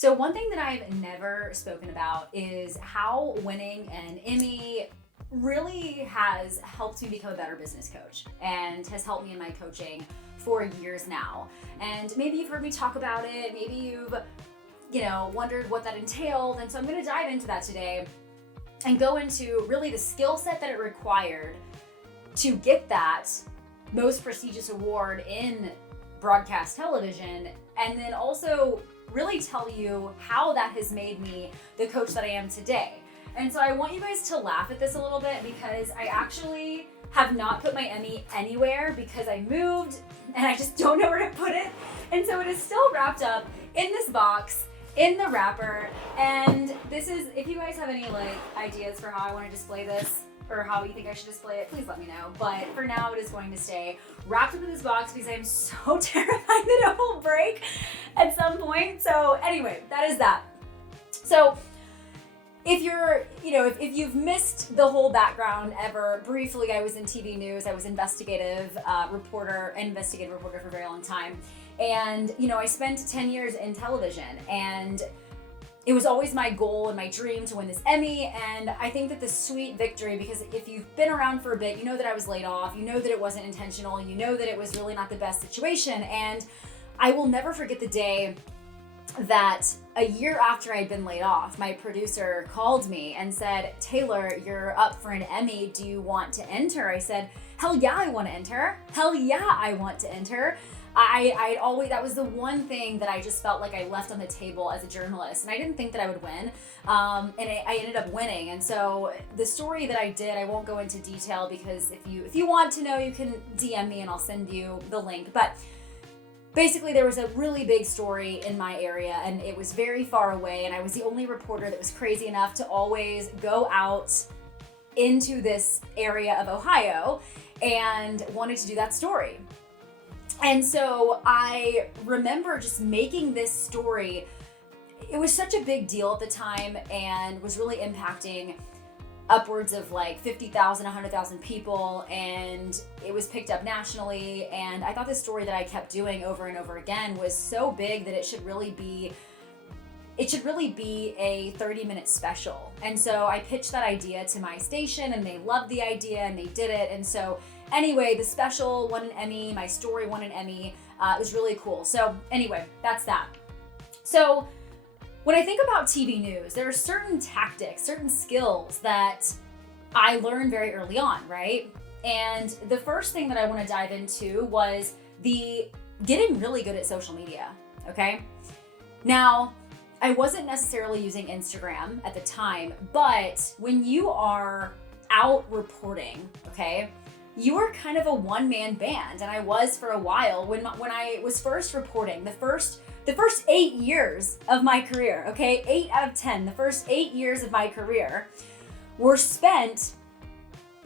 So one thing that I've never spoken about is how winning an Emmy really has helped me become a better business coach and has helped me in my coaching for years now. And maybe you've heard me talk about it, maybe you've, wondered what that entailed. And so I'm going to dive into that today and go into really the skill set that it required to get that most prestigious award in broadcast television, and then also really tell you how that has made me the coach that I am today. And so I want you guys to laugh at this a little bit because I actually have not put my Emmy anywhere because I moved and I just don't know where to put it. And so it is still wrapped up in this box, in the wrapper. And this is, if you guys have any ideas for how I want to display this or how you think I should display it, please let me know. But for now, it is going to stay wrapped up in this box because I'm so terrified that it will break at some point. So anyway, that is that. So if you're, if you've missed the whole background ever, briefly, I was in TV news. I was investigative reporter for a very long time. And, I spent 10 years in television, and it was always my goal and my dream to win this Emmy. And I think that the sweet victory, because if you've been around for a bit, you know that I was laid off, you know that it wasn't intentional, you know that it was really not the best situation. And I will never forget the day that a year after I'd been laid off, my producer called me and said, "Taylor, you're up for an Emmy. Do you want to enter?" I said, "Hell yeah, I want to enter. Hell yeah, I want to enter." That was the one thing that I just felt like I left on the table as a journalist, and I didn't think that I would win, and I ended up winning. And so the story that I did, I won't go into detail because if you want to know, you can DM me and I'll send you the link. But basically, there was a really big story in my area, and it was very far away, and I was the only reporter that was crazy enough to always go out into this area of Ohio and wanted to do that story. And so I remember just making this story. It was such a big deal at the time and was really impacting upwards of 50,000, 100,000 people, and it was picked up nationally. And I thought this story that I kept doing over and over again was so big that it should really be a 30-minute special. And so I pitched that idea to my station, and they loved the idea and they did it. And so anyway, the special won an Emmy, my story won an Emmy. It was really cool. So anyway, that's that. So when I think about TV news, there are certain tactics, certain skills that I learned very early on, right? And the first thing that I want to dive into was the getting really good at social media, okay? Now, I wasn't necessarily using Instagram at the time, but when you are out reporting, okay, you are kind of a one-man band, and I was for a while when I was first reporting. The first 8 years of my career, okay, 8 out of 10, the first 8 years of my career were spent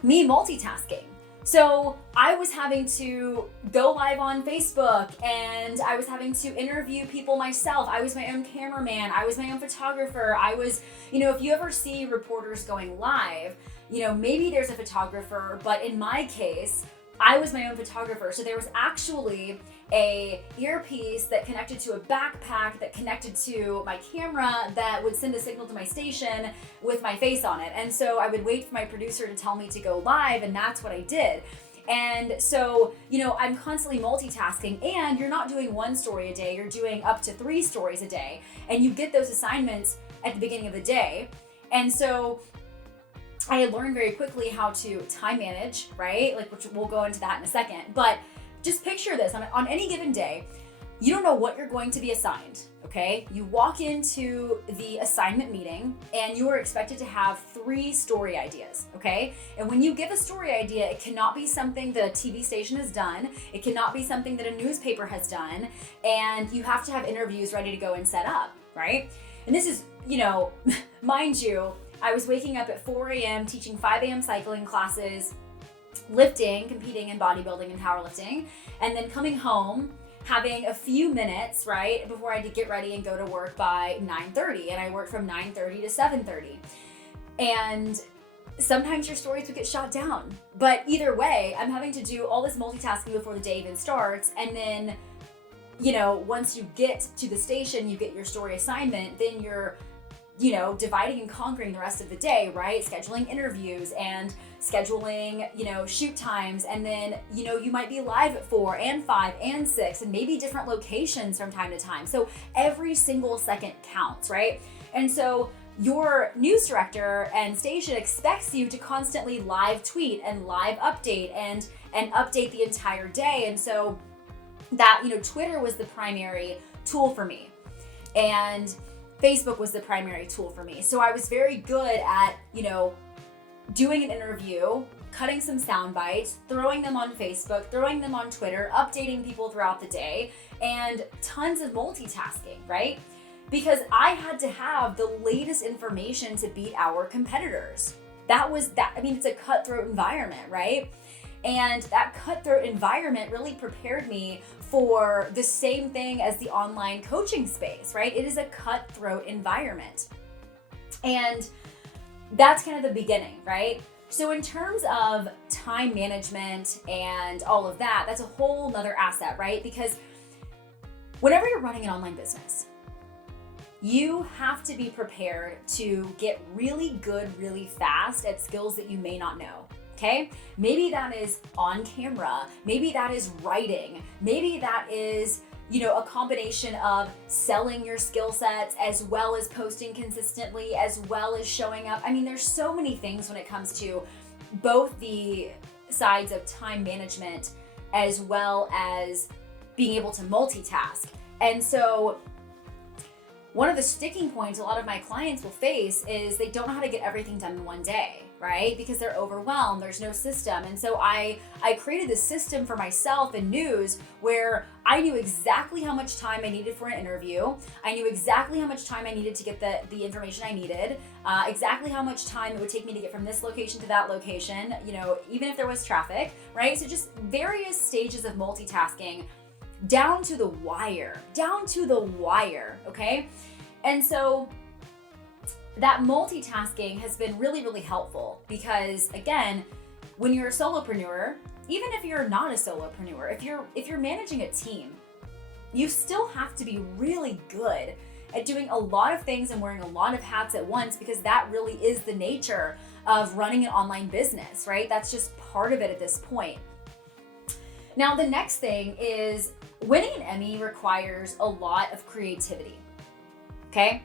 me multitasking. So I was having to go live on Facebook, and I was having to interview people myself. I was my own cameraman. I was my own photographer. I was, if you ever see reporters going live, maybe there's a photographer, but in my case, I was my own photographer. So there was actually a earpiece that connected to a backpack that connected to my camera that would send a signal to my station with my face on it. And so I would wait for my producer to tell me to go live, and that's what I did. And so, I'm constantly multitasking, and you're not doing one story a day, you're doing up to 3 stories a day. And you get those assignments at the beginning of the day. And so I learned very quickly how to time manage, right? Which we'll go into that in a second. But just picture this, on any given day, you don't know what you're going to be assigned, okay? You walk into the assignment meeting and you are expected to have 3 story ideas, okay? And when you give a story idea, it cannot be something that a TV station has done. It cannot be something that a newspaper has done. And you have to have interviews ready to go and set up, right? And this is, mind you, I was waking up at 4 a.m., teaching 5 a.m. cycling classes, lifting, competing in bodybuilding and powerlifting, and then coming home, having a few minutes, right, before I had to get ready and go to work by 9:30. And I worked from 9:30 to 7:30. And sometimes your stories would get shot down. But either way, I'm having to do all this multitasking before the day even starts. And then once you get to the station, you get your story assignment, then you're, dividing and conquering the rest of the day, right? Scheduling interviews and scheduling, shoot times. And then, you might be live at 4 and 5 and 6 and maybe different locations from time to time. So every single second counts, right? And so your news director and station expects you to constantly live tweet and live update and update the entire day. And so that, Twitter was the primary tool for me. And Facebook was the primary tool for me. So I was very good at, doing an interview, cutting some sound bites, throwing them on Facebook, throwing them on Twitter, updating people throughout the day, and tons of multitasking, right? Because I had to have the latest information to beat our competitors. It's a cutthroat environment, right? And that cutthroat environment really prepared me for the same thing as the online coaching space, right? It is a cutthroat environment. And that's kind of the beginning, right? So in terms of time management and all of that, that's a whole nother asset, right? Because whenever you're running an online business, you have to be prepared to get really good, really fast at skills that you may not know. Okay? Maybe that is on camera. Maybe that is writing. Maybe that is, a combination of selling your skill sets as well as posting consistently, as well as showing up. There's so many things when it comes to both the sides of time management as well as being able to multitask. And so one of the sticking points a lot of my clients will face is they don't know how to get everything done in one day, right? Because they're overwhelmed, there's no system. And so I created this system for myself in news where I knew exactly how much time I needed for an interview. I knew exactly how much time I needed to get the information I needed, exactly how much time it would take me to get from this location to that location, even if there was traffic, right? So just various stages of multitasking down to the wire, okay? And so that multitasking has been really, really helpful because, again, when you're a solopreneur, even if you're not a solopreneur, if you're managing a team, you still have to be really good at doing a lot of things and wearing a lot of hats at once, because that really is the nature of running an online business, right? That's just part of it at this point. Now, the next thing is winning an Emmy requires a lot of creativity, okay?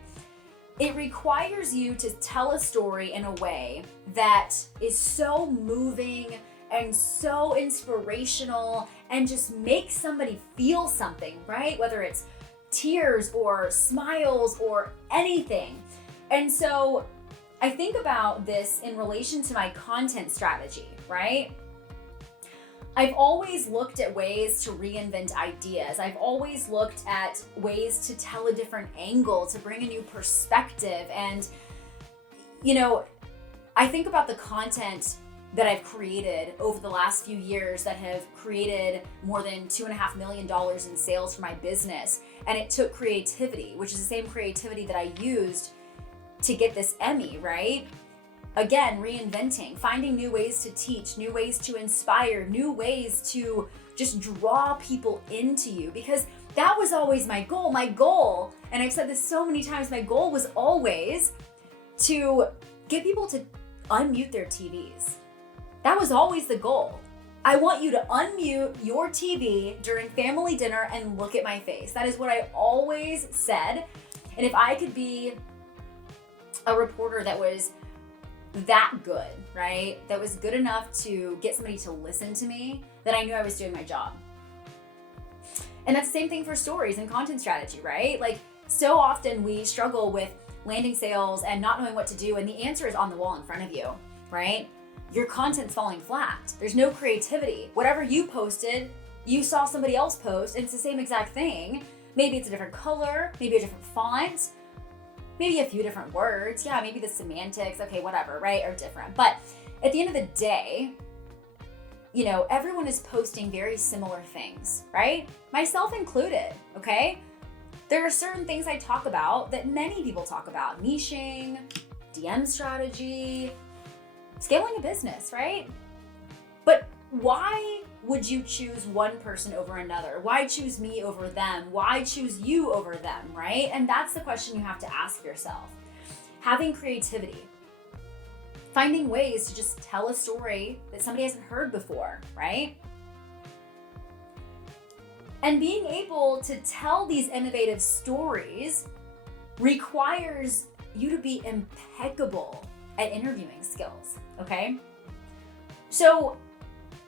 It requires you to tell a story in a way that is so moving and so inspirational and just makes somebody feel something, right? Whether it's tears or smiles or anything. And so I think about this in relation to my content strategy, right? I've always looked at ways to reinvent ideas. I've always looked at ways to tell a different angle, to bring a new perspective. And, I think about the content that I've created over the last few years that have created more than $2.5 million in sales for my business. And it took creativity, which is the same creativity that I used to get this Emmy, right? Again, reinventing, finding new ways to teach, new ways to inspire, new ways to just draw people into you, because that was always my goal. My goal, and I've said this so many times, my goal was always to get people to unmute their TVs. That was always the goal. I want you to unmute your TV during family dinner and look at my face. That is what I always said. And if I could be a reporter that was that good, right? That was good enough to get somebody to listen to me, then I knew I was doing my job. And that's the same thing for stories and content strategy, right? Like, so often we struggle with landing sales and not knowing what to do, and the answer is on the wall in front of you, right? Your content's falling flat. There's no creativity. Whatever you posted, you saw somebody else post, and it's the same exact thing. Maybe it's a different color, maybe a different font, maybe a few different words. Yeah, maybe the semantics, okay, whatever, right, are different. But at the end of the day, everyone is posting very similar things, right? Myself included, okay? There are certain things I talk about that many people talk about. Niching, DM strategy, scaling a business, right? But why would you choose one person over another? Why choose me over them? Why choose you over them, right? And that's the question you have to ask yourself. Having creativity, finding ways to just tell a story that somebody hasn't heard before, right? And being able to tell these innovative stories requires you to be impeccable at interviewing skills, okay? So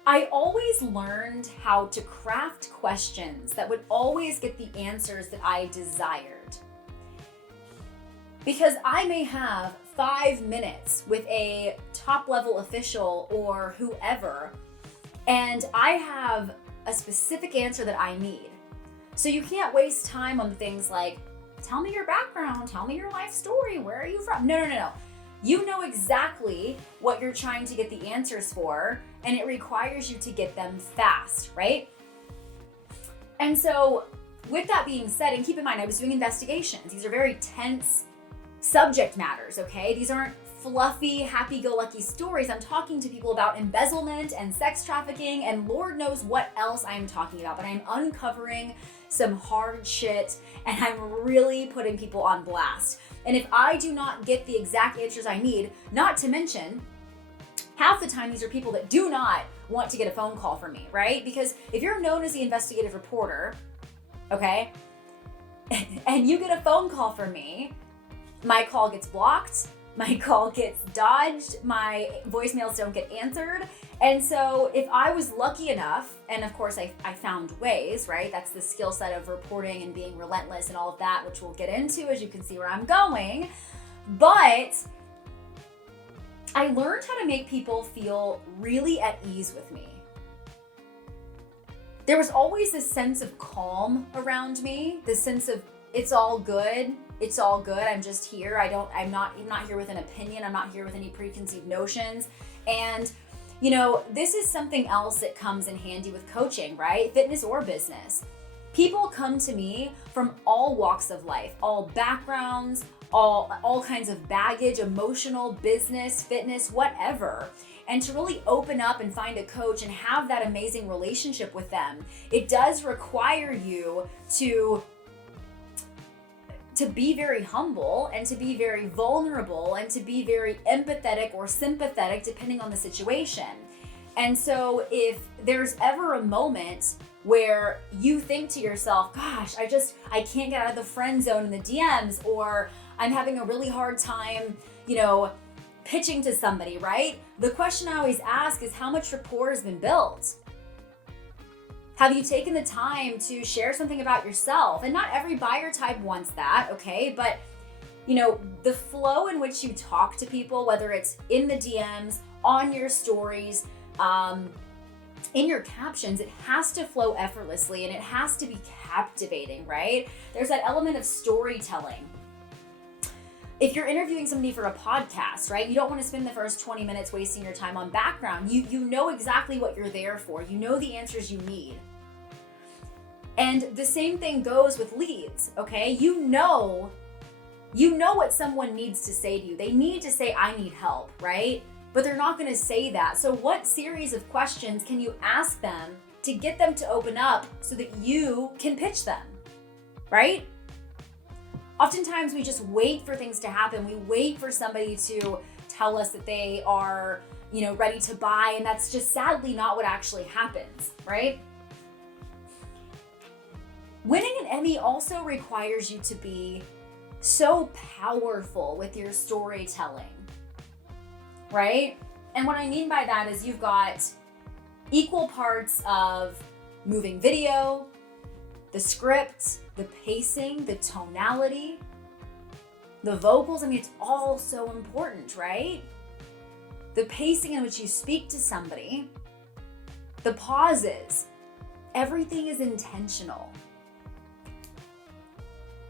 I always learned how to craft questions that would always get the answers that I desired. Because I may have 5 minutes with a top level official or whoever, and I have a specific answer that I need. So you can't waste time on things like, tell me your background, tell me your life story, where are you from? No. You know exactly what you're trying to get the answers for, and it requires you to get them fast, right? And so with that being said, and keep in mind, I was doing investigations. These are very tense subject matters, okay? These aren't fluffy, happy-go-lucky stories. I'm talking to people about embezzlement and sex trafficking and Lord knows what else I'm talking about, but I'm uncovering some hard shit and I'm really putting people on blast. And if I do not get the exact answers I need, not to mention, half the time these are people that do not want to get a phone call from me, right? Because if you're known as the investigative reporter, okay, and you get a phone call from me, my call gets blocked, my call gets dodged, my voicemails don't get answered. And so if I was lucky enough, and of course I found ways, right? That's the skill set of reporting and being relentless and all of that, which we'll get into as you can see where I'm going. But I learned how to make people feel really at ease with me. There was always this sense of calm around me, this sense of it's all good. It's all good. I'm just here. I'm not here with an opinion. I'm not here with any preconceived notions. And, you know, this is something else that comes in handy with coaching, right? Fitness or business. People come to me from all walks of life, all backgrounds, all kinds of baggage, emotional, business, fitness, whatever. And to really open up and find a coach and have that amazing relationship with them, it does require you to be very humble and to be very vulnerable and to be very empathetic or sympathetic depending on the situation. And so if there's ever a moment where you think to yourself, gosh, I can't get out of the friend zone in the DMs, or I'm having a really hard time, pitching to somebody, right? The question I always ask is, how much rapport has been built? Have you taken the time to share something about yourself? And not every buyer type wants that, okay? But, the flow in which you talk to people, whether it's in the DMs, on your stories, in your captions, it has to flow effortlessly and it has to be captivating, right? There's that element of storytelling. If you're interviewing somebody for a podcast, right, you don't want to spend the first 20 minutes wasting your time on background. You know exactly what you're there for. You know the answers you need. And the same thing goes with leads, okay? You know what someone needs to say to you. They need to say, I need help, right? But they're not going to say that. So what series of questions can you ask them to get them to open up so that you can pitch them, right? Oftentimes we just wait for things to happen. We wait for somebody to tell us that they are, ready to buy. And that's just sadly not what actually happens, right? Winning an Emmy also requires you to be so powerful with your storytelling, right? And what I mean by that is you've got equal parts of moving video, the script, the pacing, the tonality, the vocals. I mean, it's all so important, right? The pacing in which you speak to somebody, the pauses, everything is intentional.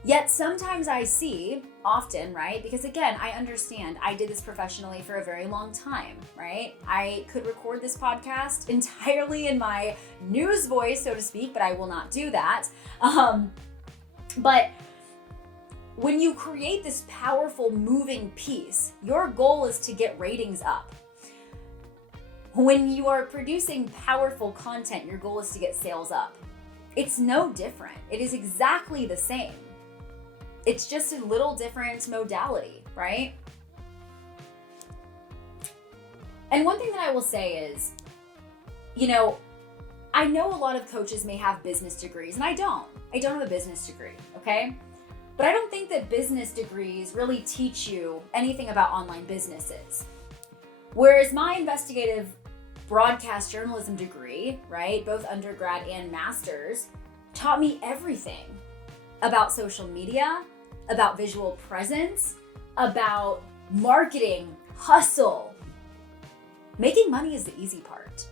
Yet sometimes I see, often, right? Because again, I understand I did this professionally for a very long time, right? I could record this podcast entirely in my news voice, so to speak, but I will not do that. But when you create this powerful moving piece, your goal is to get ratings up. When you are producing powerful content, your goal is to get sales up. It's no different. It is exactly the same. It's just a little different modality, right? And one thing that I will say is, I know a lot of coaches may have business degrees, and I don't. I don't have a business degree, okay? But I don't think that business degrees really teach you anything about online businesses. Whereas my investigative broadcast journalism degree, right, both undergrad and master's, taught me everything about social media, about visual presence, about marketing, hustle. Making money is the easy part.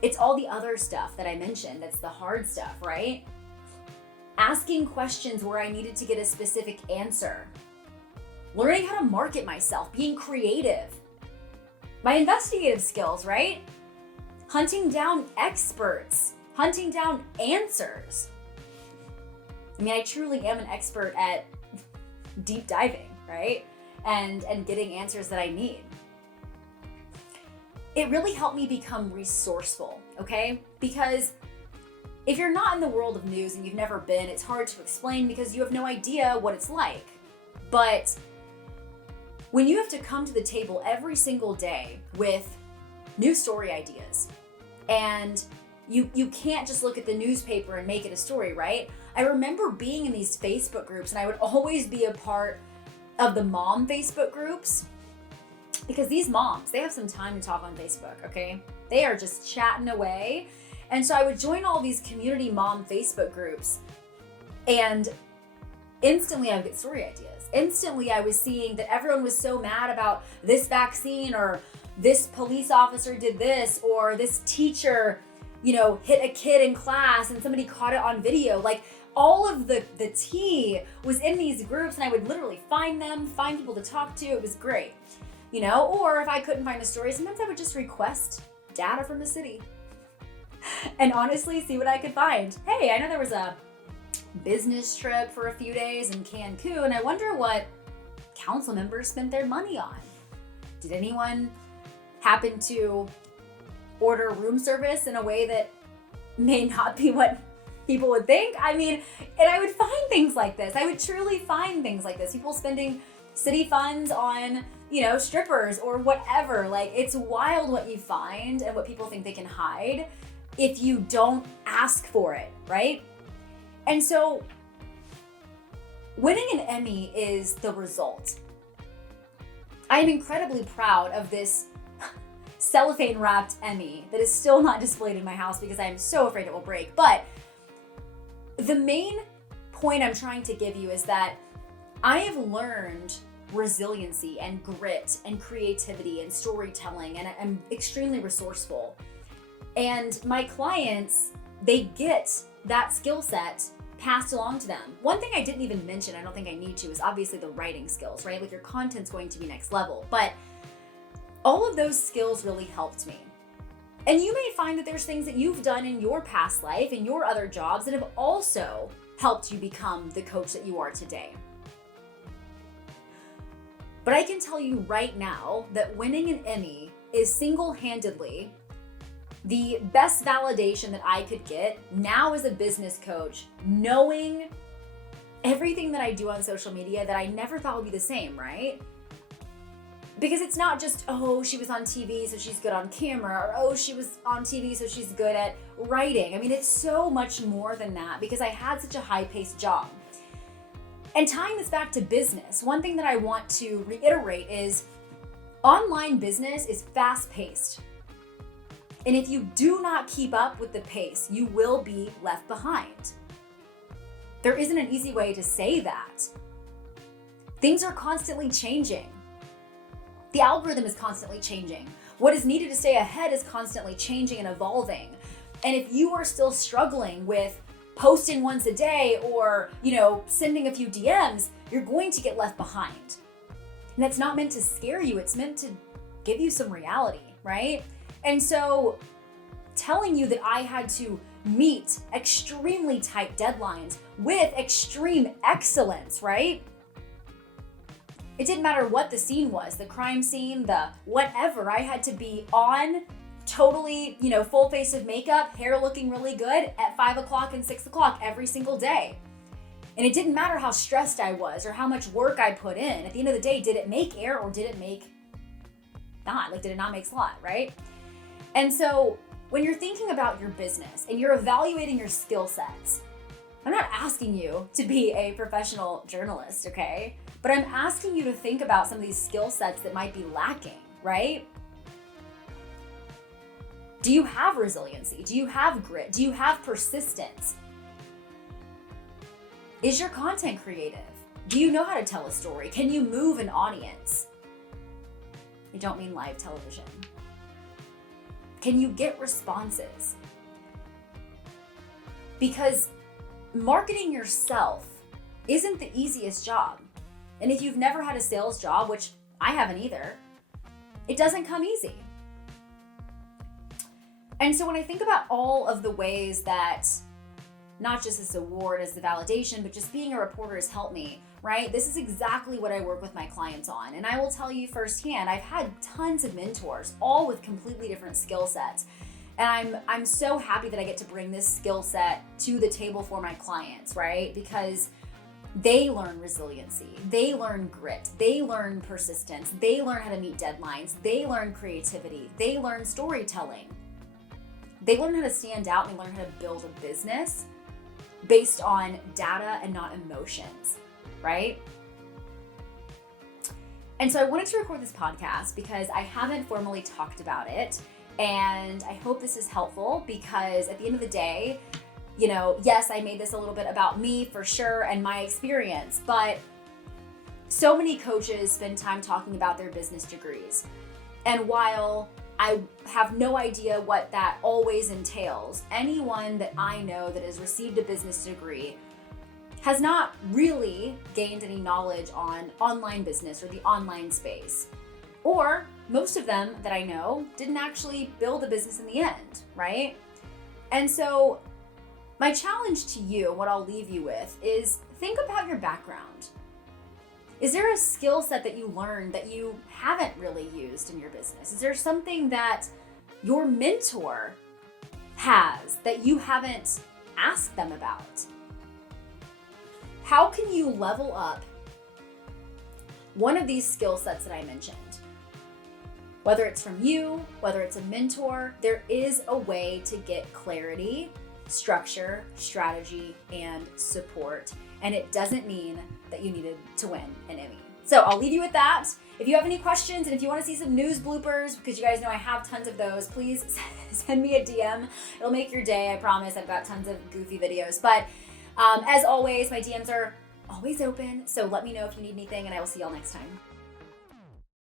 It's all the other stuff that I mentioned that's the hard stuff, right? Asking questions where I needed to get a specific answer. Learning how to market myself, being creative. My investigative skills, right? Hunting down experts, hunting down answers. I mean, I truly am an expert at deep diving, right? And getting answers that I need. It really helped me become resourceful, okay? Because if you're not in the world of news and you've never been, it's hard to explain because you have no idea what it's like. But when you have to come to the table every single day with new story ideas, and you can't just look at the newspaper and make it a story, right? I remember being in these Facebook groups, and I would always be a part of the mom Facebook groups, because these moms, they have some time to talk on Facebook, okay? They are just chatting away. And so I would join all these community mom Facebook groups, and instantly I would get story ideas. Instantly I was seeing that everyone was so mad about this vaccine, or this police officer did this, or this teacher, hit a kid in class and somebody caught it on video. Like, all of the tea was in these groups, and I would literally find people to talk to. It was great. Or if I couldn't find the story, sometimes I would just request data from the city and honestly see what I could find. Hey, I know there was a business trip for a few days in Cancun, and I wonder what council members spent their money on. Did anyone happen to order room service in a way that may not be what people would think? I mean, and I would find things like this. I would truly find things like this. People spending city funds on strippers or whatever. Like, it's wild what you find and what people think they can hide if you don't ask for it, right? And so winning an Emmy is the result. I am incredibly proud of this cellophane wrapped Emmy that is still not displayed in my house because I am so afraid it will break. But the main point I'm trying to give you is that I have learned resiliency and grit and creativity and storytelling, and I'm extremely resourceful. And my clients, they get that skill set passed along to them. One thing I didn't even mention, I don't think I need to, is obviously the writing skills, right? Like, your content's going to be next level. But all of those skills really helped me. And you may find that there's things that you've done in your past life and your other jobs that have also helped you become the coach that you are today. But I can tell you right now that winning an Emmy is single-handedly the best validation that I could get now as a business coach, knowing everything that I do on social media that I never thought would be the same, right? Because it's not just, oh, she was on TV, so she's good on camera, or oh, she was on TV, so she's good at writing. I mean, it's so much more than that because I had such a high-paced job. And tying this back to business, one thing that I want to reiterate is online business is fast-paced. And if you do not keep up with the pace, you will be left behind. There isn't an easy way to say that. Things are constantly changing. The algorithm is constantly changing. What is needed to stay ahead is constantly changing and evolving. And if you are still struggling with posting once a day or, sending a few DMs, you're going to get left behind. And that's not meant to scare you. It's meant to give you some reality, right? And so telling you that I had to meet extremely tight deadlines with extreme excellence, right? It didn't matter what the scene was, the crime scene, the whatever. I had to be on, totally, full face of makeup, hair looking really good at 5 o'clock and 6 o'clock every single day. And it didn't matter how stressed I was or how much work I put in. At the end of the day, did it make air or did it make not? Like, did it not make slot, right? And so when you're thinking about your business and you're evaluating your skill sets, I'm not asking you to be a professional journalist, okay? But I'm asking you to think about some of these skill sets that might be lacking, right? Do you have resiliency? Do you have grit? Do you have persistence? Is your content creative? Do you know how to tell a story? Can you move an audience? I don't mean live television. Can you get responses? Because marketing yourself isn't the easiest job. And if you've never had a sales job, which I haven't either, it doesn't come easy. And so when I think about all of the ways that not just this award as the validation, but just being a reporter has helped me, right? This is exactly what I work with my clients on. And I will tell you firsthand, I've had tons of mentors, all with completely different skill sets. And I'm so happy that I get to bring this skill set to the table for my clients, right? Because they learn resiliency, they learn grit, they learn persistence, they learn how to meet deadlines, they learn creativity, they learn storytelling. They learn how to stand out and they learn how to build a business based on data and not emotions, right? And so I wanted to record this podcast because I haven't formally talked about it. And I hope this is helpful because at the end of the day, yes, I made this a little bit about me for sure and my experience, but so many coaches spend time talking about their business degrees. And while I have no idea what that always entails, anyone that I know that has received a business degree has not really gained any knowledge on online business or the online space. Or most of them that I know didn't actually build a business in the end, right? And so my challenge to you, what I'll leave you with, is think about your background. Is there a skill set that you learned that you haven't really used in your business? Is there something that your mentor has that you haven't asked them about? How can you level up one of these skill sets that I mentioned? Whether it's from you, whether it's a mentor, there is a way to get clarity, structure, strategy, and support. And it doesn't mean that you needed to win an Emmy. So I'll leave you with that. If you have any questions and if you want to see some news bloopers, because you guys know I have tons of those, please send me a DM. It'll make your day, I promise. I've got tons of goofy videos. But as always, my DMs are always open. So let me know if you need anything and I will see y'all next time.